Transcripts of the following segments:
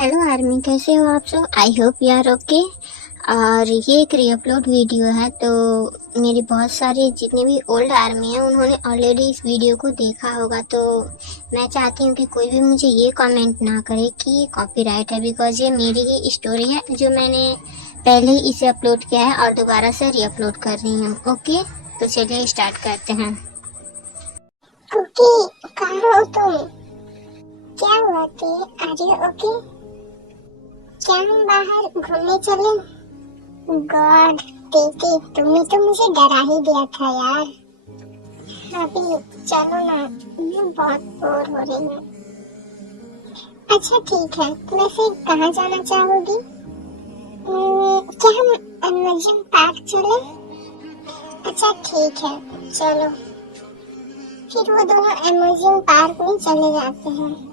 Hello army, कैसे हो आप सब? I hope you are okay. और ये एक रीअपलोड वीडियो है, तो मेरी बहुत सारी जितने भी ओल्ड आर्मी हैं उन्होंने ऑलरेडी इस वीडियो को देखा होगा। तो मैं चाहती हूँ कि कोई भी मुझे ये कमेंट ना करे कि ये कॉपीराइट है, बिकॉज ये मेरी ही स्टोरी है जो मैंने पहले ही इसे अपलोड किया है और दोबारा से रीअपलोड कर रही हूँ। ओके, तो चलिए स्टार्ट करते हैं। कुकी, कहाँ हो तुम? क्या हुआ थी? Are you okay? क्या हम बाहर घूमने चले? गॉड दीदी, तुमने तो मुझे डरा ही दिया था यार। अभी चलो ना, मैं बहुत बोर हो रही हूँ। अच्छा ठीक है, वैसे कहाँ जाना चाहोगी? क्या हम अम्यूज़मेंट पार्क चले? अच्छा ठीक है, चलो फिर वो दोनों अम्यूज़मेंट पार्क में चले जाते हैं।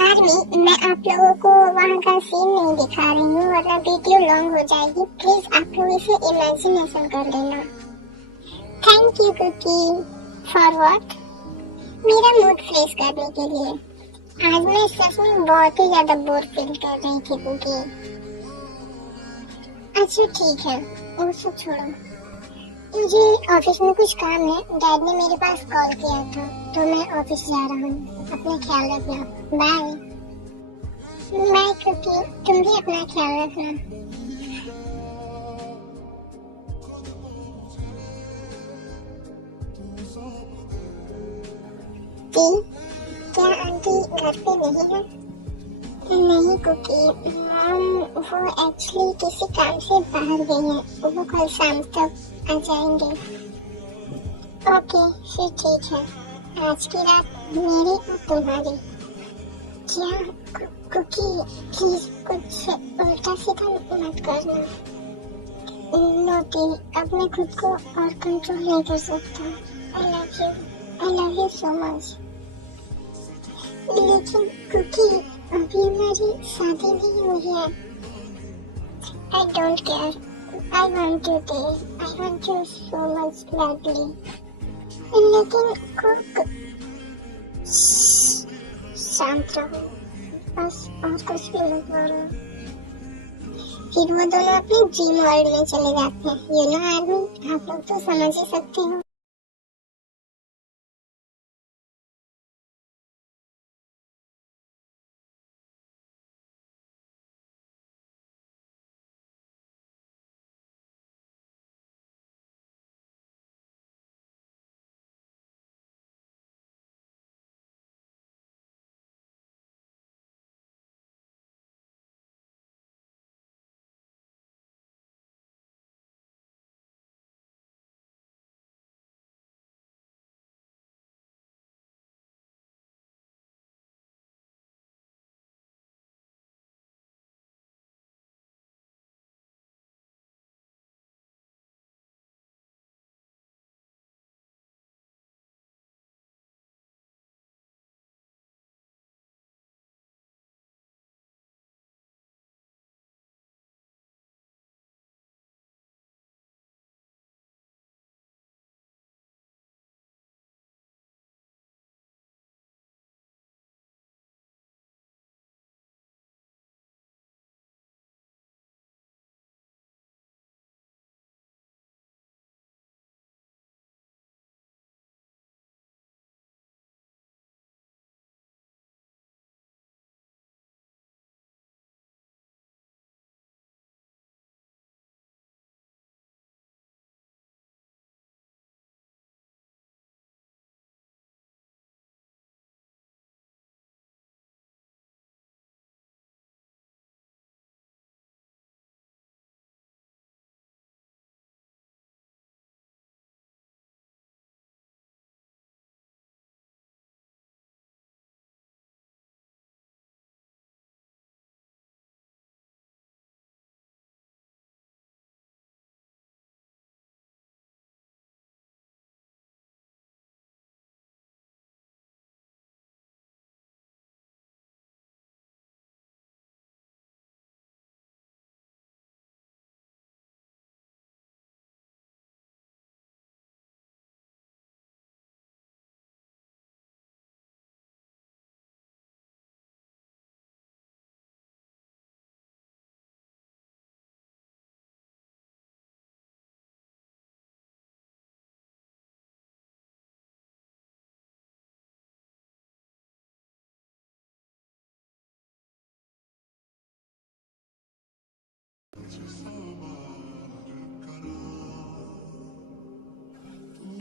आर्मी, मैं आप लोगों को वहाँ का सीन नहीं दिखा रही हूँ वरना वीडियो लॉन्ग हो जाएगी। प्लीज आप लोग इसे इमेजिनेशन कर लेना। Thank you Kookie. For what? मेरा मूड फ्रेश करने के लिए। आज मैं सच में बहुत ही ज्यादा बोर फील कर रही थी कुकी। अच्छा ठीक है, वो सब छोड़ो, मुझे ऑफिस में कुछ काम है। डैड ने मेरे पास कॉल किया था, तो मैं ऑफिस जा रहा हूँ। अपना ख्याल रखना। बाय। बाय कुकी, तुम भी अपना ख्याल रखना। क्या आंटी घर पे नहीं है? नहीं कुकी, मॉम वो एक्चुअली किसी काम से बाहर गई है। वो कल शाम तक आ जाएंगे। ओके फिर ठीक है, आज की रात मेरी और तुम्हारी। क्या कुकी, प्लीज कुछ उल्टा सीधा मत करना। नोटी, अब मैं खुद को और कंट्रोल नहीं कर सकता। I love you so much. लेकिन कुकी, अभी हमारी शादी नहीं हुई है। I don't care, I want you there, I want you so much badly. लेकिन कुक, शांत रहो बस, और कुछ भी मत बोलो। फिर वो दोनों अपने ड्रीम वर्ल्ड में चले जाते हैं। यू नो आर्मी, आप लोग तो समझ ही सकते हो।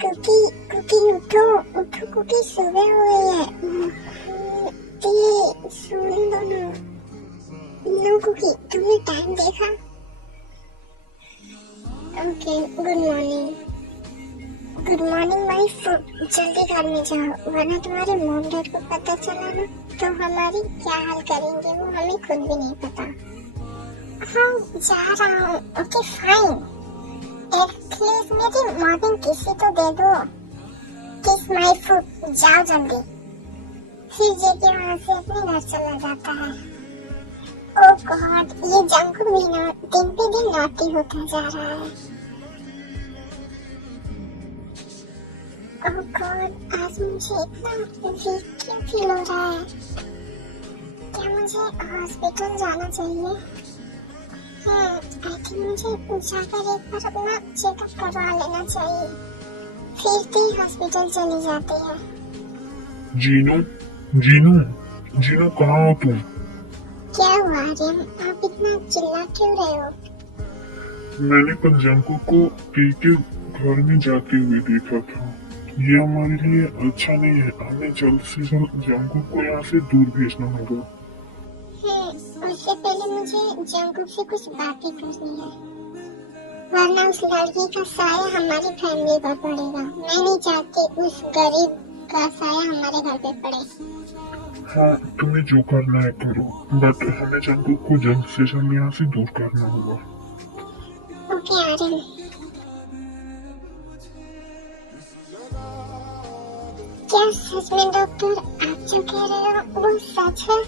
कुकी, कुकी उठो, उठो कुकी, सुबह हो गई है। ये सुन लो ना। नो कुकी, तुमने टाइम देखा? Okay, good morning. Good morning wife, जल्दी घर में जाओ वरना तुम्हारे मॉम डैड को पता चला ना तो हमारी क्या हाल करेंगे वो हमें खुद भी नहीं पता। हाँ जा रहा हूँ। ओके फाइन, एटलीस्ट मेरी मॉर्निंग किसी तो दे दो। किस माय फुट, जाओ जल्दी। फिर जेके वहाँ से अपने घर चला जाता है। ओह गॉड, ये जंकुक भी ना दिन पे दिन नॉटी होता जा रहा है। ओह गॉड, आज मुझे इतना वीक क्यों फील हो रहा है? क्या मुझे हॉस्पिटल जाना चाहिए? आई थिंक मुझे जाकर एक बार अपना चेकअप करवा लेना चाहिए। फिर भी हॉस्पिटल चली जाती है। जीनू, जीनू, जीनू कहाँ हो तुम? क्या हुआ आर्यन, आप इतना चिल्ला क्यों रहे हो? मैंने कल जंकुक को के घर में जाते हुए देखा था। ये हमारे लिए अच्छा नहीं है। हमें जल्द से जल्द जंकुक को यहाँ से दूर भेजना होगा। उससे पहले मुझे जंकुक से कुछ बातें करनी है, वरना उस लड़की का साया हमारी फैमिली पर पड़ेगा। मैं नहीं चाहती उस गरीब का साया हमारे घर पे पड़े। हाँ, तुम्हें जो करना है करो, बट हमें जंकुक को जल्द से जल्द यहाँ से दूर करना होगा। ओके आर्यन। क्या सच में डॉक्टर आप जो कह रहे हो वो सच है?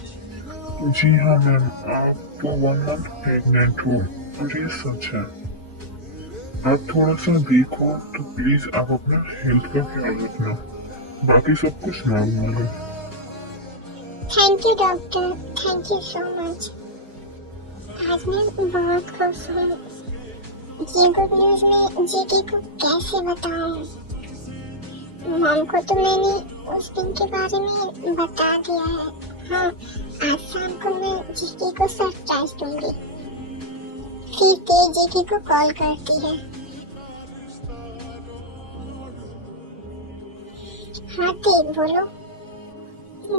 जी हाँ मैम, आप तो 1 मंथ प्रेग्नेंट हो और ये सच है। आप थोड़ा सा वीक हो तो प्लीज आप अपना हेल्थ का ख्याल रखना, बाकी सब कुछ नॉर्मल है। Thank you doctor, thank you so much. आज मैं बहुत खुश हूँ। ये गुड न्यूज मैं जीके को कैसे बताऊँ? मॉम को तो मैंने उस दिन के बारे में बता दिया है। हाँ, आज शाम को मैं जीके को सरप्राइज दूंगी। फिर ते जीके को कॉल करती है। हाँ ते बोलो।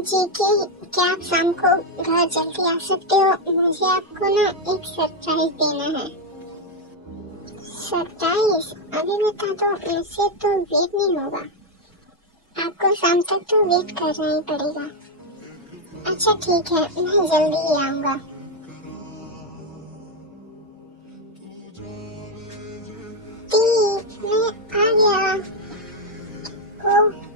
जीके, क्या आप शाम को घर जल्दी आ सकते हो? मुझे आपको ना एक सरप्राइज देना है। सरप्राइज? अभी बता दो, मुझसे तो वेट नहीं होगा। आपको शाम तक तो वेट करना ही पड़ेगा। अच्छा ठीक है, मैं जल्दी ही आऊंगा। मैं आ गया। ओ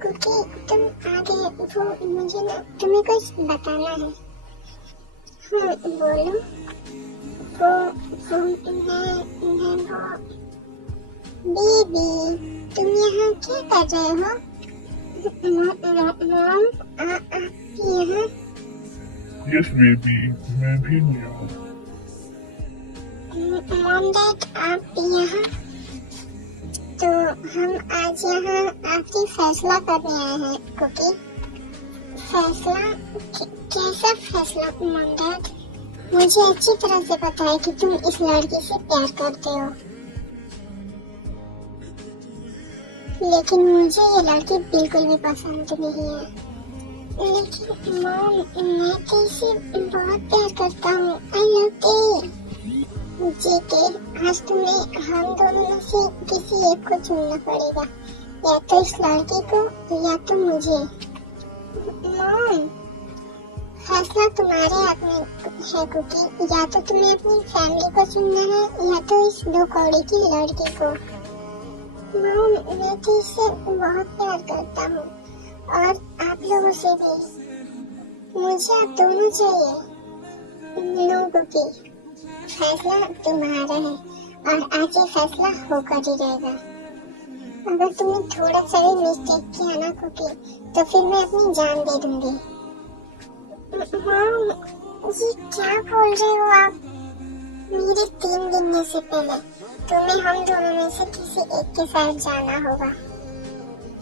कुकी, तुम आ गए। वो मुझे ना तुम्हें कुछ बताना है। हाँ बोलो। वो मैं बेबी, तुम यहाँ क्या कर रहे हो? मॉम, आप यहाँ? यस बेबी, मैं भी नहीं हूँ। मॉम डैड आप यहाँ? तो हम आज यहाँ आपकी फैसला करने आए हैं कुकी। फैसला? कैसा फैसला मॉम डैड? मुझे अच्छी तरह से पता है कि तुम इस लड़की से प्यार करते हो, लेकिन मुझे ये लड़की बिल्कुल भी पसंद नहीं है। लेकिन मॉम, मैं तो इसे बहुत प्यार करता हूँ। आई लव यू। जीके, आज तुम्हें हम दोनों में से किसी एक को चुनना पड़ेगा, या तो इस लड़की को या तो मुझे। मॉम, फैसला तुम्हारे हाथ में है कुकी। या तो तुम्हें अपनी फैमिली को चुनना है या तो इस 2 कौड़ी की लड़की को। मॉम, मैं तो इससे बहुत प्यार करता हूँ और आप लोगों से भी। मुझे आप दोनों चाहिए। नो कुकी, फैसला तुम्हारा है और आज ये फैसला होकर ही रहेगा। अगर तुमने थोड़ा सा भी मिस्टेक किया ना कुकी, तो फिर मैं अपनी जान दे दूंगी। मॉम, ये क्या बोल रहे हो आप? मेरे 3 गिनने से पहले तुम्हें हम दोनों में से किसी एक के साथ जाना होगा।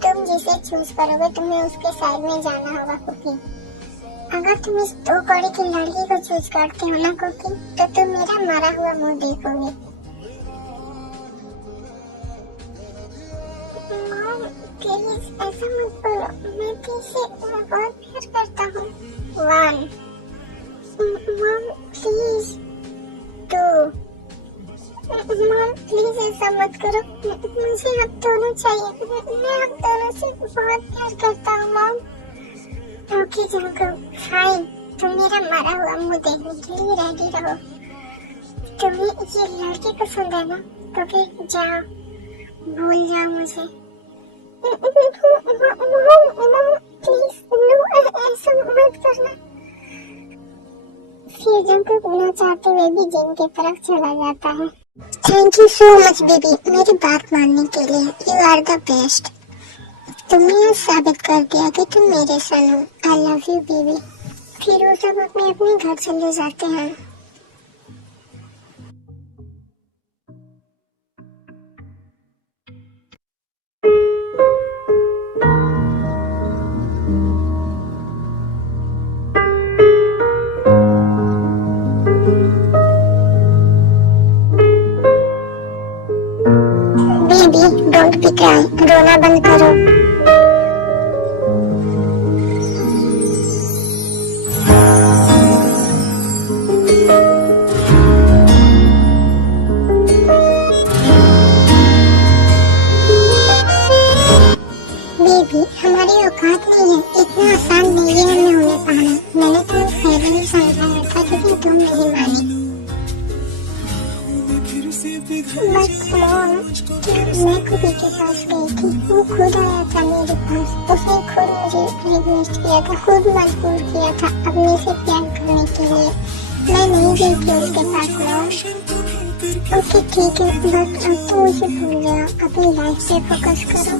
तुम जिसे चूज करोगे तुम्हें उसके साइड में जाना होगा कुकी। अगर तुम इस 2 कौड़ी की लड़की को चूज करते हो ना कुकी, तो तुम मेरा मरा हुआ मुंह देखोगे। मॉम प्लीज ऐसा मत बोलो, मैं तो इसे बहुत प्यार करता हूँ। 1 मॉम प्लीज। 2 मॉम प्लीज ऐसा मत करो, मुझे आप दोनों चाहिए। मैं आप दोनों से बहुत प्यार करता हूँ मॉम। ओके जंकल, फाइन, तुम मेरा मरा हुआ मुंह देखने के लिए रेडी रहो। तुम्हें ये लड़की पसंद है ना, तो फिर जाओ, भूल जाओ मुझे। मॉम प्लीज नो, ऐसा मत करना। फिर जंकल न चाहते हुए भी जिन की तरफ चला जाता है। Thank you so much baby, मेरी बात मानने के लिए। You are the best. तुमने यह साबित कर दिया कि तुम मेरे सन हो। आई लव यू बेबी। फिर वो सब अपने अपने घर चले जाते हैं। बेबी डोंट बी क्राई, रोना बंद करो। बेबी हमारी औकात नहीं है, इतना आसान नहीं है हमें उन्हें पाना। मैंने तुम्हें पहले ही समझाया था लेकिन तुम नहीं मानी। बट मॉम, मैं खुद के पास गई थी, वो खुद आया था मेरे मेरे पास। उसने खुद मुझे रिक्वेस्ट किया था, खुद मजबूर किया था अपने से प्यार करने के लिए। मैं नहीं गई थी उसके पास मॉम। ओके ठीक है, बट अब तो मुझे भूल जाओ, अपनी लाइफ पे फोकस करो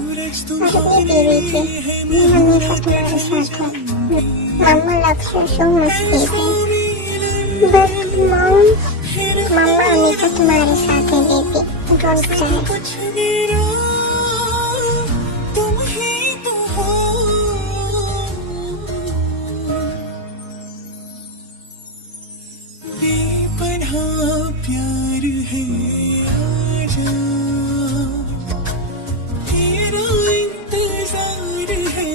और अपनी बेबी पे। मैं हमेशा तुम्हारे साथ हूँ। Mama loves you so much baby. But mom, mama हमेशा तुम्हारे साथ है बेबी, डोंट क्राई। प्यार है आजा, तेरा इंतजार है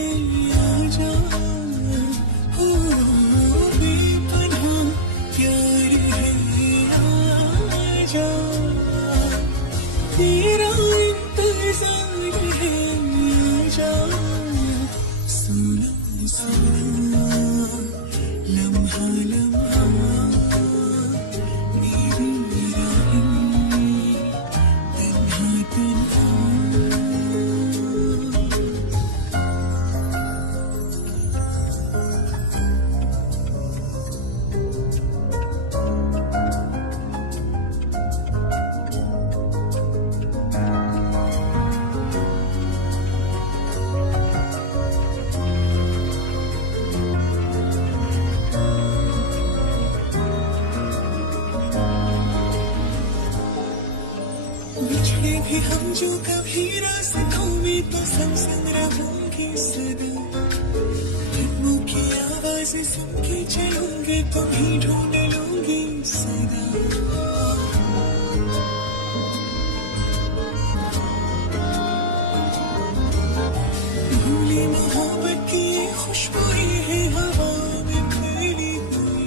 आजा, हो बेपनाह प्यार है आजा, तेरा इंतजार है आजा, सुना सुना लम्हा लम्हा बिछड़े भी हम जो कभी रास्तों में, तो संग संग रहूंगी सदा। कदमों की आवाज सुन के चलूंगी, तो भी ढूंढ लूंगी सदा। भूली मोहब्बत की ये खुशबू है हवा में फैली हुई,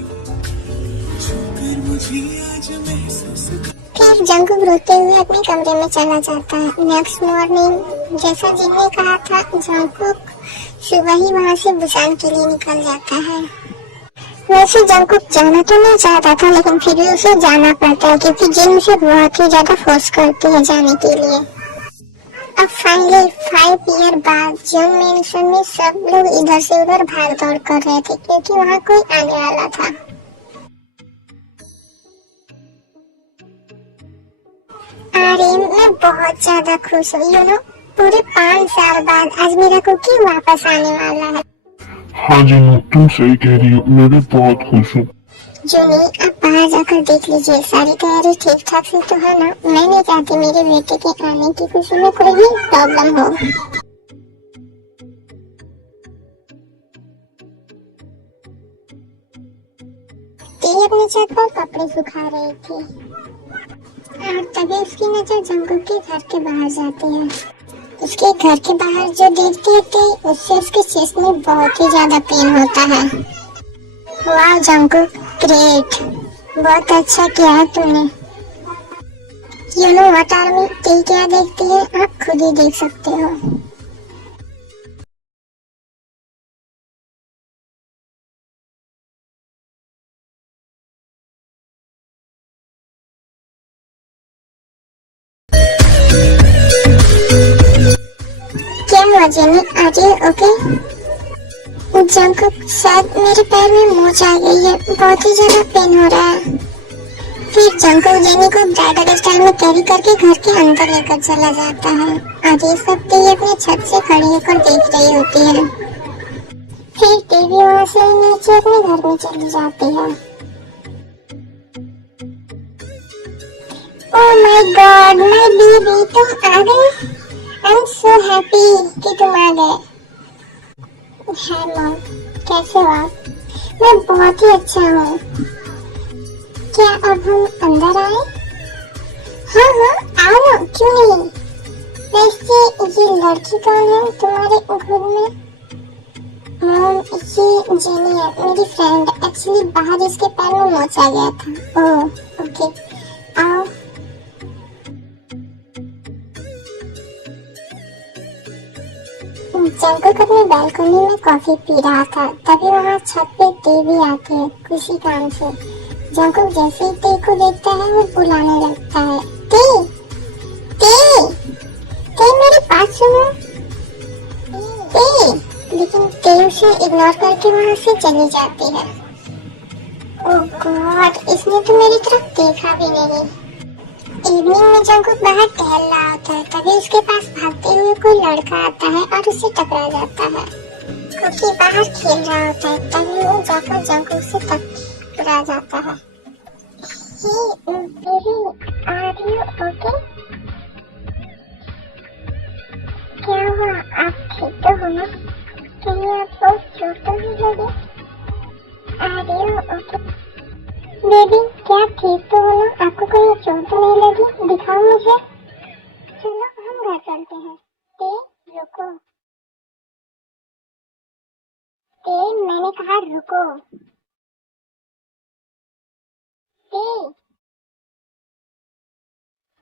छूकर मुझे आज महसूस। फिर जंगकुक रोते हुए अपने कमरे में चला जाता है। नेक्स्ट मॉर्निंग जैसा जिन ने कहा था, जंगकुक सुबह ही वहाँ से बुसान के लिए निकल जाता है। वैसे जंगकुक जाना तो नहीं चाहता था, लेकिन फिर भी उसे जाना पड़ता है क्योंकि जिन उसे बहुत ही ज्यादा फोर्स करती है जाने के लिए। अब फाइनली 5 ईयर बाद जंग मेंशन में सब लोग इधर से उधर भाग दौड़ कर रहे थे क्योंकि वहाँ कोई आने वाला था। अरे मैं बहुत ज्यादा खुश हूँ, यू नो, पूरे 5 साल बाद आज मेरा कुकी वापस आने वाला है। हाँ जी, तुम सही कह रही हो, मैं भी बहुत खुश हूँ। जूनी, आप बाहर जाकर देख लीजिए, सारी तैयारी ठीक ठाक से तो है ना? मैं नहीं चाहती मेरे बेटे के आने की खुशी में कोई भी प्रॉब्लम हो। तेरी अपनी छत पर कपड़े सुखा रही थी और तभी उसकी नजर जंगकुक के घर के बाहर जाती है। उसके घर के बाहर जो देखती है उससे उसके चेस्ट में बहुत ही ज्यादा पेन होता है। वाह जंगकुक, ग्रेट, बहुत अच्छा किया है तुमने। यू नो व्हाट आर्मी, तेरी क्या देखती है आप खुद ही देख सकते हो। क्या हुआ Jennie, are you okay? Jungkook, शायद मेरे पैर में मोच आ गई है, बहुत ही ज्यादा पेन हो रहा है। फिर जंगकुक जेनी को ब्राइडल स्टाइल में कैरी करके घर के अंदर लेकर चला जाता है और ये सब टीवी अपने छत से खड़ी होकर देख रही होती है। फिर टीवी वहाँ से नीचे अपने घर में चली जाती है। Oh my God, my baby, तुम आ गए? आई एम सो हैप्पी कि तुम आ गए। हाय मॉम, कैसे हो आप? मैं बहुत ही अच्छा हूँ। क्या अब हम अंदर आए? हाँ हाँ आओ ना, क्यों नहीं। वैसे ये लड़की कौन है तुम्हारे घर में? मॉम, ये जेनी है, मेरी फ्रेंड। एक्चुअली बाहर इसके पैर में मोच आ गया था। ओह ओके, आओ। जंगकुक अपनी बालकनी में कॉफी पी रहा था, तभी वहाँ छत पे टी आती है किसी काम से। जंगकुक जैसे ही टी को देखता है वो बुलाने लगता है, टी टी टी, मेरी बात सुनो। मुझे इग्नोर करके वहाँ से चली जाती है। ओह गॉड, इसने तो मेरी तरफ देखा भी नहीं। इवनिंग में जंकुक बाहर टहल रहा होता है, तभी उसके पास भागते हुए कोई लड़का आता है और उससे टकरा जाता है। क्योंकि बाहर खेल रहा होता है, तभी वो जाकर जंकुक से टकरा जाता है। हे बेबी, आर यू ओके? क्या हुआ, आप ठीक तो हो ना? कहीं आपको चोट तो नहीं लगी? Are you okay? बेबी, क्या ठीक तो हो ना? आपको कोई चोट तो नहीं लगी? दिखाओ मुझे। चलो हम घर चलते हैं। रुको। मैंने कहा रुको।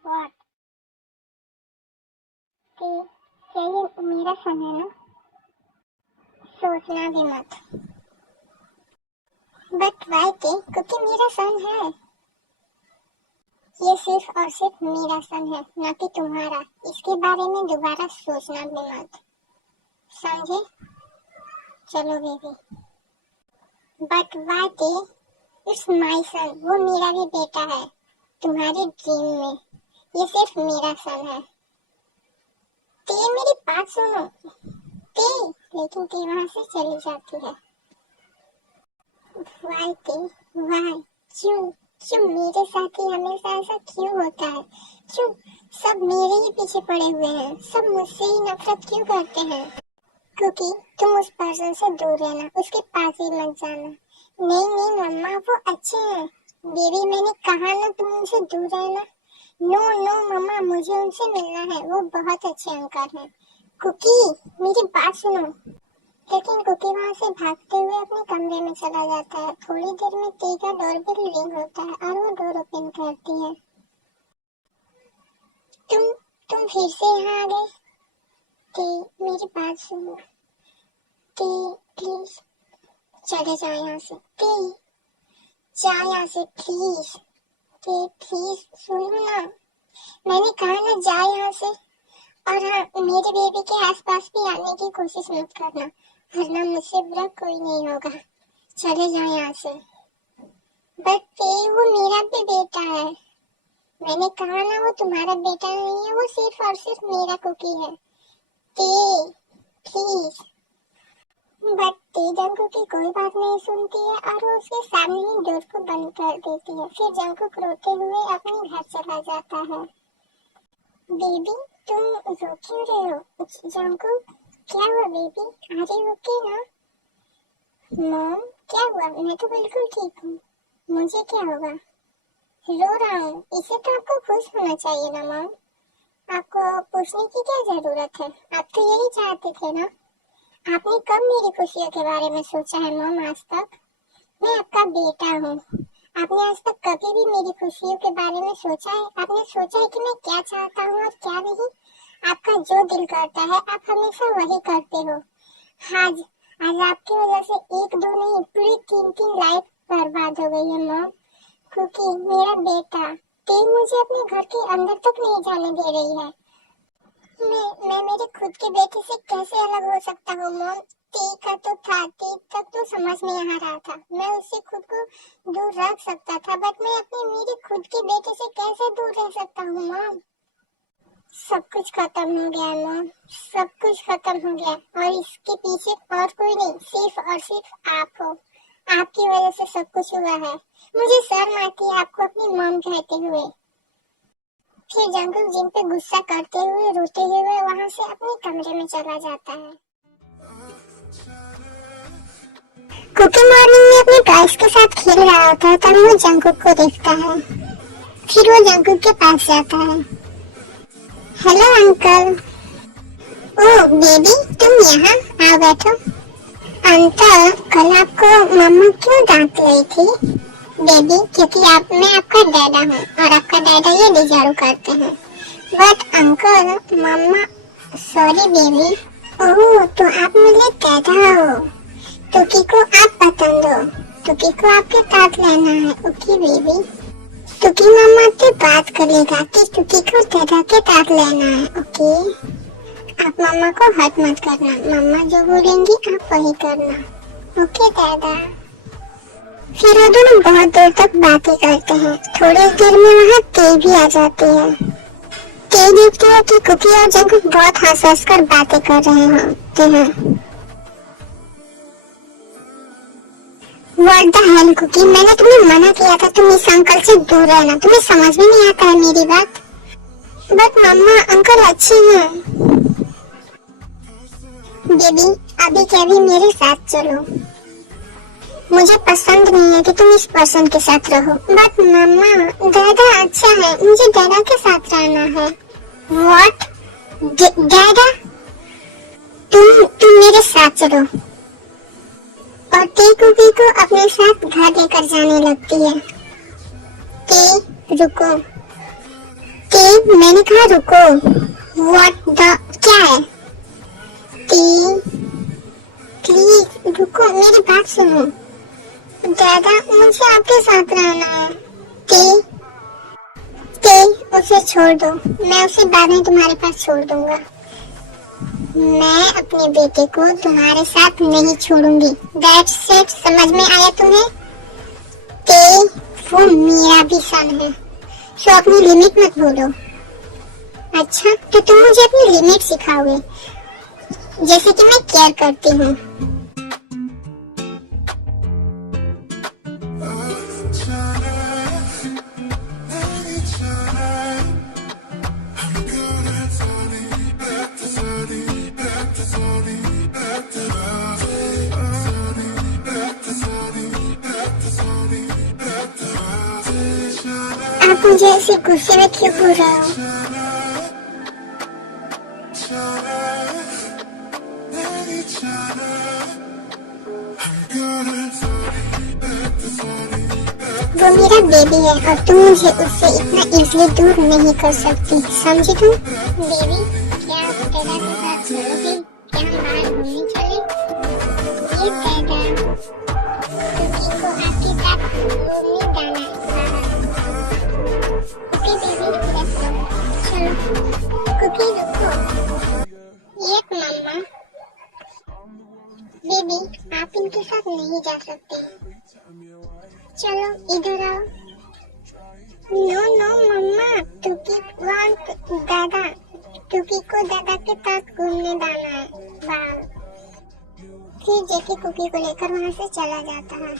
व्हाट? क्या ये मेरा सन है ना? सोचना भी मत। बट वाई क्योंकि मेरा सन है। ये सिर्फ और सिर्फ मेरा सन है, ना कि तुम्हारा। इसके बारे में दोबारा सोचना भी मत, समझे? चलो baby. But why it's my son. वो मेरा भी बेटा है, तुम्हारी ड्रीम में। ये सिर्फ मेरा सन है। मेरी बात सुनो। लेकिन वहां से चली जाती है। वाई क्यों मेरे साथ ही हमेशा ऐसा क्यों होता है? क्यों सब मेरे ही पीछे पड़े हुए हैं? सब मुझसे ही नफरत क्यों करते हैं? क्योंकि तुम उस पर्सन से दूर रहना, उसके पास ही मत जाना। नहीं मम्मा, वो अच्छे हैं। बेबी, मैंने कहा ना तुम उनसे दूर रहना। नो मम्मा, मुझे उनसे मिलना है। वो बहुत अच्छे अंकल हैं। कुकी, मेरी बात सुनो। लेकिन कुकी वहाँ से भागते हुए अपने कमरे में चला जाता है। थोड़ी देर में टी का डोरबेल रिंग होता है और वो डोर ओपन करती है। तुम फिर से यहाँ आ गए? मेरी बात सुनो। प्लीज चले जाओ यहाँ से। जाओ यहाँ से प्लीज। प्लीज सुनो ना, मैंने कहा ना जाओ यहाँ से। और हाँ, मेरे बेबी के आसपास भी आने की कोशिश मत करना, वरना मुझसे बुरा कोई नहीं होगा। चले जाओ यहाँ से। बट वो मेरा भी बेटा है। मैंने कहा ना वो तुम्हारा बेटा नहीं है, वो सिर्फ और सिर्फ मेरा कुकी है। प्लीज। बट जंकुक की कोई बात नहीं सुनती है और वो उसके सामने ही डोर को बंद कर देती है। फिर जंकुक रोते हुए अपने घर चला जाता है। बेबी, तुम रो क्यों रहे हो? जंकुक, क्या हुआ बेबी? अरे ओके ना? मॉम, क्या हुआ? मैं तो बिल्कुल ठीक हूँ, मुझे क्या होगा? रो रहा हूँ, इसे तो आपको खुश होना चाहिए ना मॉम। आपको पूछने की क्या जरूरत है? आप तो यही चाहते थे ना? आपने कब मेरी खुशियों के बारे में सोचा है मॉम? आज तक मैं आपका बेटा हूँ। आपने आज तक कभी भी मेरी खुशियों के बारे में सोचा है? आपने सोचा है कि मैं क्या चाहता हूँ और क्या नहीं? आपका जो दिल करता है आप हमेशा वही करते हो। आज आपकी वजह से एक दो नहीं, पूरी तीन लाइफ बर्बाद हो गई है मॉम। क्योंकि मेरा बेटा मुझे अपने घर के अंदर तक नहीं जाने दे रही है। मैं मेरे खुद के बेटे से कैसे अलग हो सकता हूँ मॉम? का तो था, तक तो समझ में आ रहा था, मैं उससे खुद को दूर रख सकता था। बट मैं मेरे खुद के बेटे से कैसे दूर रह सकता हूँ मॉम? सब कुछ खत्म हो गया मॉम, सब कुछ खत्म हो गया। और इसके पीछे और कोई नहीं, सिर्फ और सिर्फ आप हो। आपकी वजह से सब कुछ हुआ है। मुझे शर्म आती है आपको अपनी मॉम कहते हुए। फिर जंकुक जिन पे गुस्सा करते हुए रोते हुए वहाँ से अपने कमरे में चला जाता है। कुकी मॉर्निंग में अपने गाइस के साथ खेल रहा होता है, तभी वो जंकुक को देखता है। फिर वो जंकुक के पास जाता है। Hello uncle. ओह बेबी, तुम यहाँ आओ, बैठो। अंकल, कल आपको मम्मा क्यों डांट रही थी? बेबी, क्योंकि मैं आपका डैडा हूँ और आपका डैडा ये डिजर्व करते हैं। But uncle, mama, sorry baby. Oh, तो आप मुझे डैडा हो। तुकी को आप पसंद हो, तुकी को आपके साथ लेना है। Okay baby. तुकी मम्मा से बात करेगा कि तुकी को डैडा के साथ लेना है। ओके आप मम्मा को हर्ट मत करना, मम्मा जो बोलेंगी आप वही करना, ओके दादा। फिर वो दोनों बहुत देर तक बातें करते हैं। थोड़ी देर में वहाँ ते भी आ जाती है। ते देखती है कि कुकी और जंगकुक बहुत हंस कर बातें कर रहे होते हैं। What the hell कुकी, मैंने तुम्हें मना किया था तुम इस अंकल से दूर रहना, तुम्हें समझ में नहीं आता है मेरी बात। बट मम्मा अंकल अच्छे हैं। बेबी अभी के अभी मेरे साथ चलो, मुझे पसंद नहीं है कि तुम इस पर्सन के साथ रहो। बट मम्मा दादा अच्छा है, मुझे दादा के साथ रहना है। व्हाट दादा, तुम मेरे साथ चलो। और ते कुकी को अपने साथ घर लेकर जाने लगती है। ते रुको, ते मैंने कहा रुको। व्हाट द क्या है? ते प्लीज रुको, मेरी बात सुनो। दादा मुझे आपके साथ रहना है। ते उसे छोड़ दो, मैं उसे बाद में तुम्हारे पास छोड़ दूंगा। मैं अपने बेटे को तुम्हारे साथ नहीं छोड़ूंगी। दैट्स इट, समझ में आया तुम्हें? ते वो मेरा भी सन है, सो अपनी लिमिट मत भूलो। अच्छा तो तुम मुझे अपनी लिमिट सिखाओगे, जैसे कि मैं केयर करती हूँ। आप मुझे ऐसे गुस्से में क्यों हो रहे हो? वो मेरा बेबी है और तुम मुझे उससे इतना इजीली दूर नहीं कर सकती, समझी तुम? बेबी क्या आप दादा के साथ चलोगे? क्या हम बाहर घूमने चले? ये दादा कुकी को आपके साथ घूमने जाना है। ओके बेबी लेट्स गो, चलो। कुकी रुको, एक मम्मा। बेबी आप इनके साथ नहीं जा सकते, चलो इधर आओ। नो नो मम्मा, टुकी वांट दादा, टुकी को दादा के साथ घूमने जाना है बाहर। फिर जेकी कुकी को लेकर वहाँ से चला जाता है।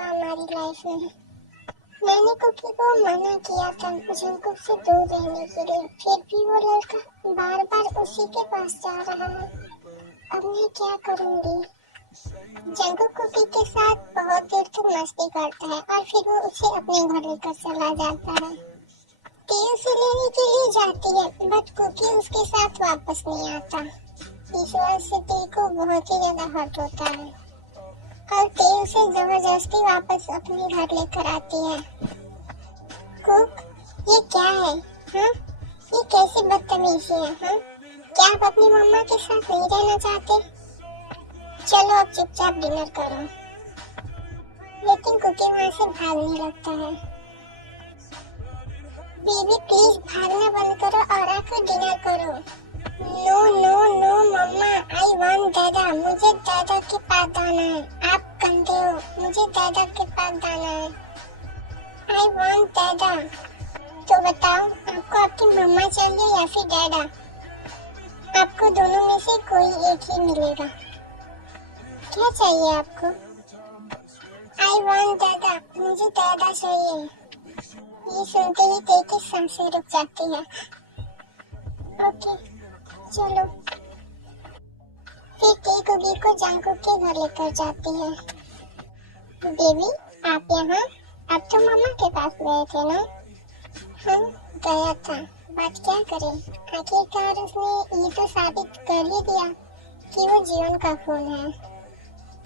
हमारी लाइफ में। मैंने कुकी को मना किया था जंगकुक से दूर रहने के लिए, फिर भी वो लड़का बार बार उसी के पास जा रहा है। अब मैं क्या करूंगी? जंगकुक कुकी के साथ बहुत देर तक मस्ती करता है और फिर वो उसे अपने घर लेकर चला जाता है। टी उसे लेने के लिए जाती है, बट कुकी उसके साथ वापस नहीं आता। इस वजह से टी को बहुत ही ज्यादा हर्ट होता है और टी उसे जबरदस्ती वापस अपने घर लेकर आती है। कुक, ये क्या है? हाँ, ये कैसी बदतमीजी है? हाँ, क्या आप अपनी मम्मा के साथ नहीं रहना चाहते? चलो अब चुपचाप डिनर करो। लेकिन कुकी वहाँ से भागने लगता है। बेबी प्लीज भागना बंद करो और आकर डिनर करो। No no no mamma, I want दादा, मुझे दादा के पास जाना है। आप कंधे हो, मुझे दादा के पास जाना है। आई वांट दादा। तो बताओ, आपको आपकी मम्मा चाहिए या फिर डैडा? आपको दोनों में से कोई एक ही मिलेगा। क्या चाहिए आपको? आई वांट दादा, मुझे दादा चाहिए। ये सुनते ही ते की सांसें रुक जाती है। ओके, चलो। फिर ते कुकी को जंगकुक के घर लेकर जाती है। बेबी, आप यहाँ? आप तो मम्मा के पास गए थे ना? हाँ, गया था, बट क्या करें, आखिरकार उसने ये तो साबित कर ही दिया कि वो जीवन का खून है।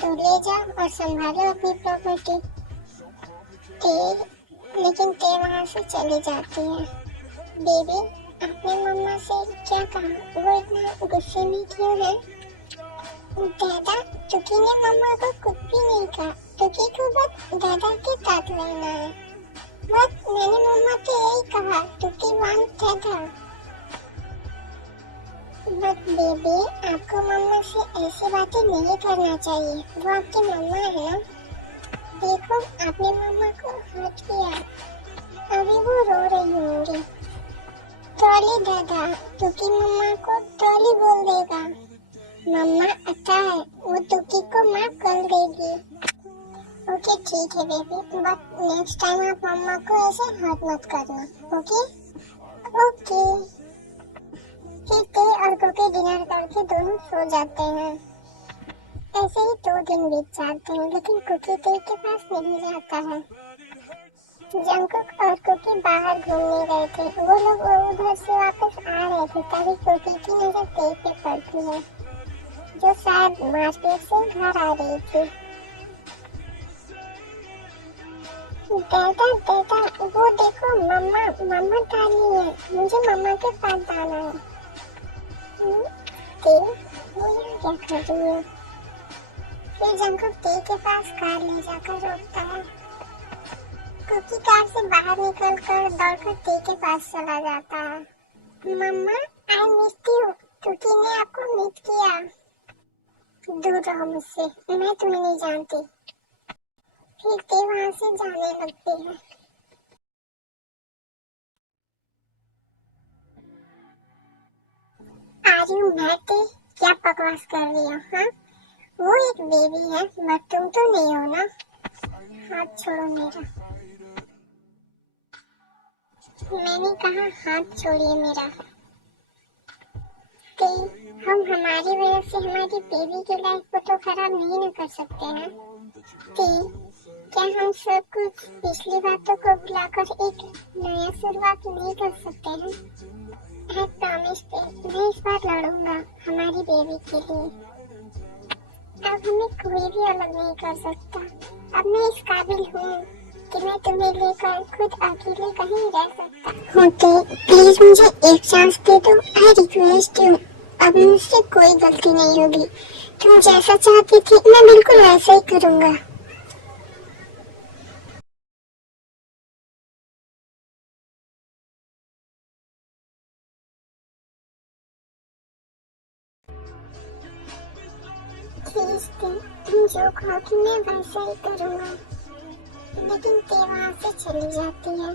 तो ले जाओ और संभालो अपनी प्रॉपर्टी। लेकिन ते वहाँ से चली जाती है। बेबी, आपने मम्मा से क्या कहा? वो इतना गुस्से में क्यों है? दादा, टुकी ने मम्मा को कुछ भी नहीं कहा। टुकी को बस दादा के साथ रहना है। बस मैंने मम्मा से यही कहा, टुकी वांट दादा। बट बेबी, आपको मम्मा से ऐसी बातें नहीं करना चाहिए। वो आपकी मम्मा है ना? देखो, आपने मम्मा को हर्ट किया। अभी वो रो रही होंगी। टॉली दादा, टुकी मम्मा को टॉली बोल देगा। मम्मा अच्छा है, वो टुकी को माफ कर देगी। ओके ठीक है बेबी, बट नेक्स्ट टाइम आप मम्मा को ऐसे हर्ट मत करना। Okay okay. फिर ते और कुकी डिनर करके दोनों सो जाते हैं। ऐसे ही 2 दिन बीत जाते हैं, लेकिन कुकी ते के पास नहीं जाता है। जंगकुक और कुकी बाहर घूमने गए थे। वो लोग उधर से वापस आ रहे थे, तभी कुकी की नजर ते पे पड़ती है, जो शायद मार्केट से घर आ रही थी। दादा दादा, वो देखो मम्मा, मम्मा डाली है, मुझे मम्मा के पास जाना है। ते, वो यहाँ क्या कर रही है? फिर जंगकुक ते के पास कार ले जाकर रोकता है। कुकी कार से बाहर निकलकर दौड़कर ते के पास चला जाता है। मम्मा, आई मिस्ड यू। कुकी ने आपको मिस किया। दूर रहो मुझसे, मैं तुम्हें नहीं जानती। फिर ते वहाँ से जाने लगती है। आर यू मैड ते? क्या बकवास कर रही हो? हाँ, वो एक बेबी है, बट तुम तो नहीं हो ना। हाथ छोड़ो मेरा। मैंने कहा हाथ छोड़िए मेरा। ते, हम हमारी वजह से हमारी बेबी की लाइफ को तो खराब नहीं न कर सकते हैं। ते, क्या हम सब कुछ पिछली बातों को भुलाकर एक नया शुरुआत नहीं कर सकते हैं? आई प्रॉमिस ते, मैं इस बार लड़ूंगा हमारी बेबी के लिए। अब हमें कोई भी अलग नहीं कर सकता। अब मैं इस काबिल हूँ कि मैं तुम्हें लेकर खुद अकेले कहीं रह सकता हूँ। तो प्लीज मुझे एक चांस दे दो, आई रिक्वेस्ट यू। अब मुझसे कोई गलती नहीं होगी। तुम जैसा चाहती थी मैं बिल्कुल वैसा ही करूँगा। प्लीज तुम जो कहोगी मैं वैसा ही करूँगा। लेकिन ते वहाँ से चली जाती है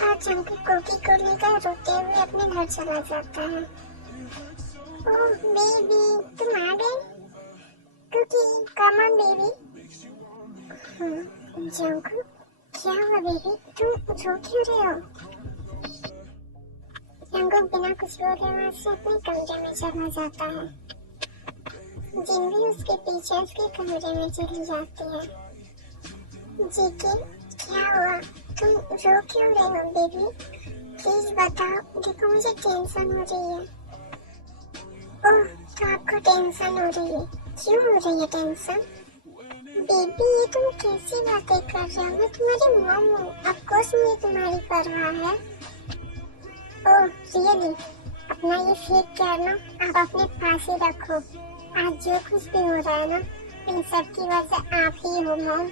और जंगकुक कुकी को लेकर रोते हुए अपने घर चला जाता है। ओह बेबी, तुम आ गए? Kookie, come on baby. Jungkook, क्या हुआ बेबी, तुम रो क्यों रहे हो? जंगकुक बिना कुछ बोले वहाँ से अपने कमरे में चला जाता है। जिन भी उसके पीछे उसके कमरे में चली जाती है। जीके, क्या हुआ? तुम रो क्यों रहे हो बेबी? प्लीज बताओ, देखो मुझे टेंशन हो रही है। ओह, तो आपको टेंशन हो रही है? क्यों हो रही है टेंशन? बेबी, ये तुम कैसी बातें कर रहे हो? मैं तुम्हारी मॉम हूँ, ऑफकोर्स मुझे तुम्हारी परवाह है। Oh really? अपना ये फेक कहना आप अपने पास ही रखो। आज जो कुछ भी हो रहा है ना, इन सब की वजह आप ही हो मॉम।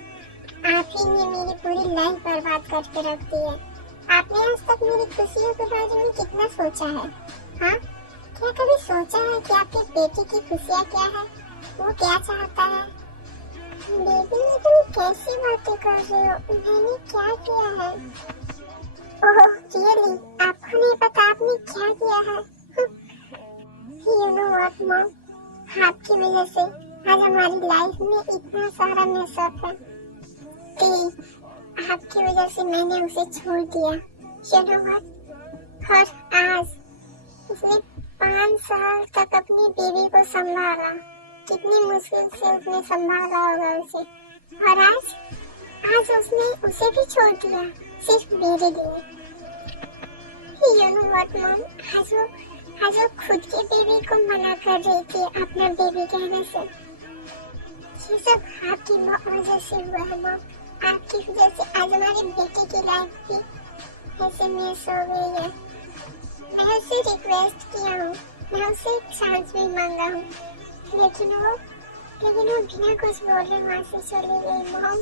आप ही ने मेरी पूरी लाइफ बर्बाद करके रख दी है। आपने आज तक मेरी खुशियों के बारे में कितना सोचा है? हाँ, क्या कभी सोचा है कि आपके बेटे की खुशियाँ क्या है? वो क्या चाहता है? बेबी, तुम कैसी बातें कर रहे हो? मैंने क्या किया है? Oh really? आपको नहीं पता आपने क्या किया है? You know what, Mom? आपकी वजह से आज हमारी लाइफ में इतना सारा मैसअप है। आपकी वजह से मैंने उसे छोड़ दिया। You know what? और आज उसने 5 साल तक अपनी बेबी को संभाला। कितनी मुश्किल से उसने संभाला होगा उसे। और आज उसने उसे भी छोड़ दिया, सिर्फ मेरे लिए। You know what, Mom? आज वो खुद के बेबी को मना कर रही थी अपना बेबी कहने से। ये सब आपकी वजह से हुआ है मॉम। आपकी वजह से आज हमारे बेटे की लाइफ भी ऐसे मिस हो गई है। मैं उससे रिक्वेस्ट किया हूँ, मैं उससे एक चांस भी मांगा हूँ, लेकिन वो बिना कुछ बोले वहाँ से चली गई मॉम।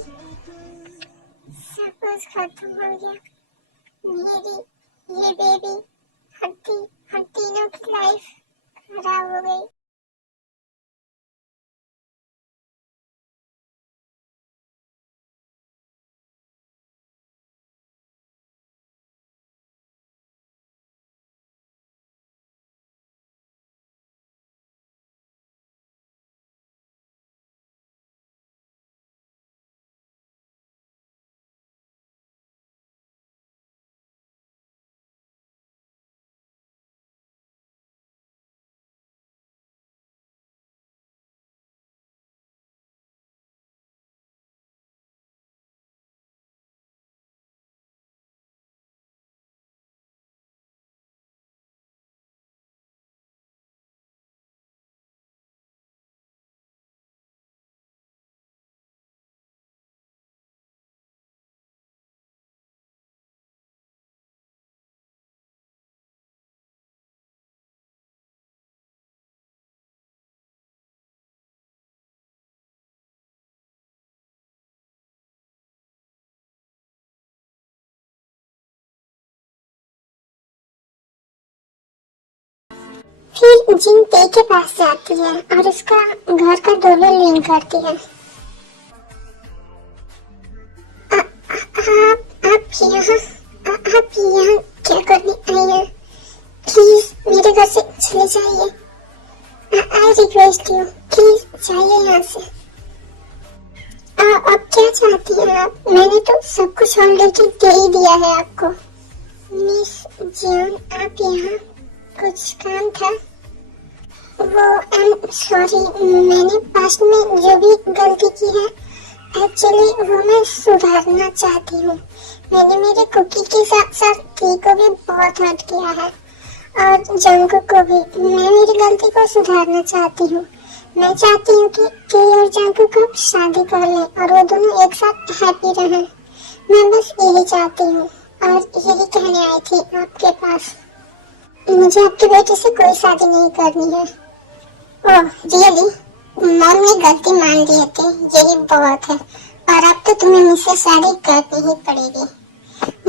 सब कुछ खत्म हो गया। मेरी ये बेबी, हम तीनों की लाइफ खराब हो गई। फिर जिन पे के पास जाती है और उसका घर का डोर लिंक करती है। आप यहाँ क्या करने आई हैं? प्लीज मेरे घर से चले जाइए। आई रिक्वेस्ट यू, प्लीज जाइए यहाँ से। आप क्या चाहती हैं आप? मैंने तो सब कुछ ऑलरेडी दे ही दिया है आपको। मिस जियोन, आप यहाँ कुछ काम था? वो सॉरी, मैंने पास्ट में जो भी गलती की है एक्चुअली वो मैं सुधारना चाहती हूँ। मैंने मेरे कुकी के साथ साथ टी को भी बहुत हर्ट किया है और जंगू को भी। मैं मेरी गलती को सुधारना चाहती हूँ। मैं चाहती हूँ कि टी और जंगू को शादी कर लें और वो दोनों एक साथ हैप्पी रहें। मैं बस यही चाहती हूँ और यही कहने आई थी आपके पास। मुझे आपके बेटे से कोई शादी नहीं करनी है। Oh really? मॉम ने गलती मान ली थी, यही बहुत है। और अब तो तुम्हें मुझसे शादी करनी ही पड़ेगी।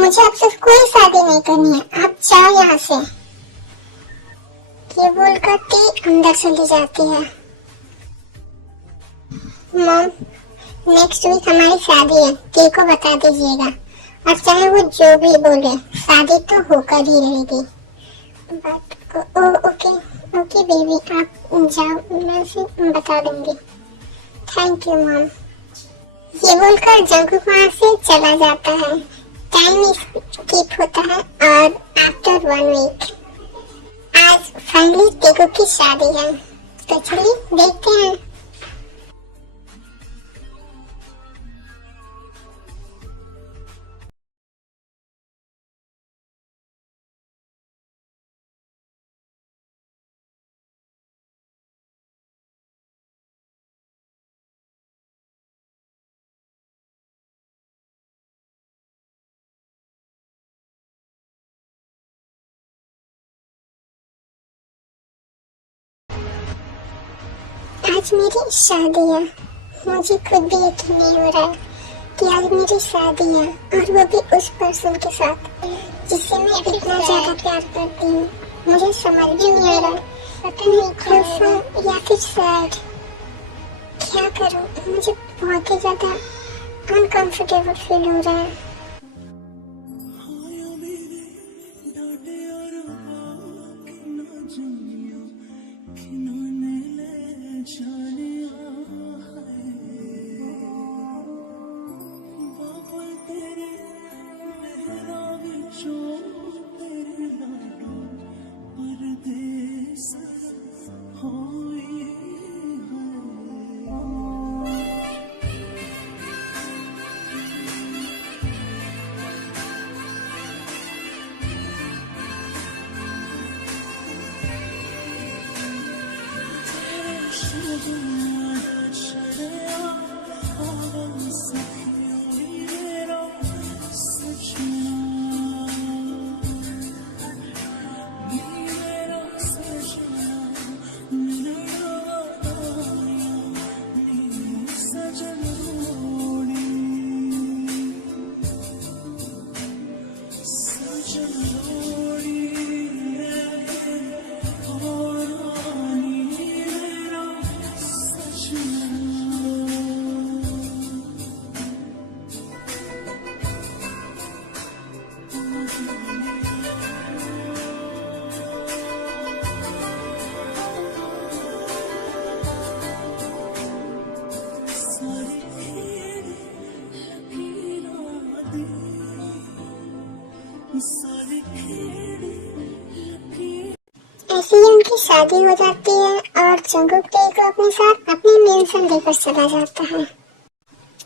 मुझे आपसे कोई शादी नहीं करनी है, आप जाओ यहाँ से। ये बोलकर टी अंदर चली जाती है। मॉम, नेक्स्ट वीक हमारी शादी है, टी को बता दीजिएगा। और चाहे वो जो भी बोले, शादी तो होकर ही रहेगी। बट ओके बेबी, आप जाओ, मैं उसे बता दूंगी। Thank you mom. ये बोलकर जंगकुक वहाँ से चला जाता है। टाइम स्किप होता है और आफ्टर 1 वीक आज फाइनली टेगो की शादी है। तो चलिए देखते हैं। आज मेरी शादी है। मुझे खुद भी यकीन नहीं हो रहा है कि आज मेरी शादी है, और वो भी उस पर्सन के साथ जिससे मैं इतना ज्यादा प्यार करती हूँ। मुझे समझ भी नहीं आ रहा पता नहीं खुश या फिर सैड, क्या करूँ। मुझे बहुत ही ज्यादा अनकंफर्टेबल फील हो रहा है। ऐसे ही उनकी शादी हो जाती है और जंगकुक टे को अपने साथ अपने मेंशन लेकर चला जाता है।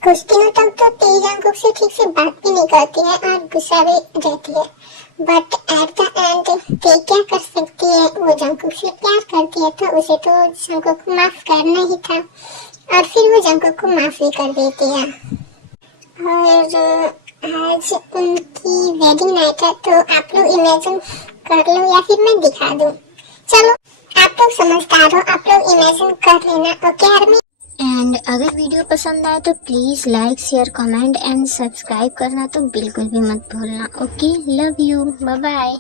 कुछ दिनों तक तो टे जंगकुक से ठीक से बात भी नहीं करती है और गुस्सा भी रहती है, बट एट द एंड टे क्या कर सकती है, वो जंगकुक से प्यार करती है तो उसे तो जंगकुक को माफ करना ही था, और फिर वो जंगकुक को माफ भी कर देती है। और आज उनकी वेडिंग नाइट है, तो आप लोग इमेजिन कर लो या फिर मैं दिखा दूं। चलो आप लोग समझदार हो, आप लोग इमेजिन कर लेना, ओके आर्मी। एंड अगर वीडियो पसंद आए तो please like share comment and subscribe करना तो बिल्कुल भी मत भूलना। Okay, love you, bye bye.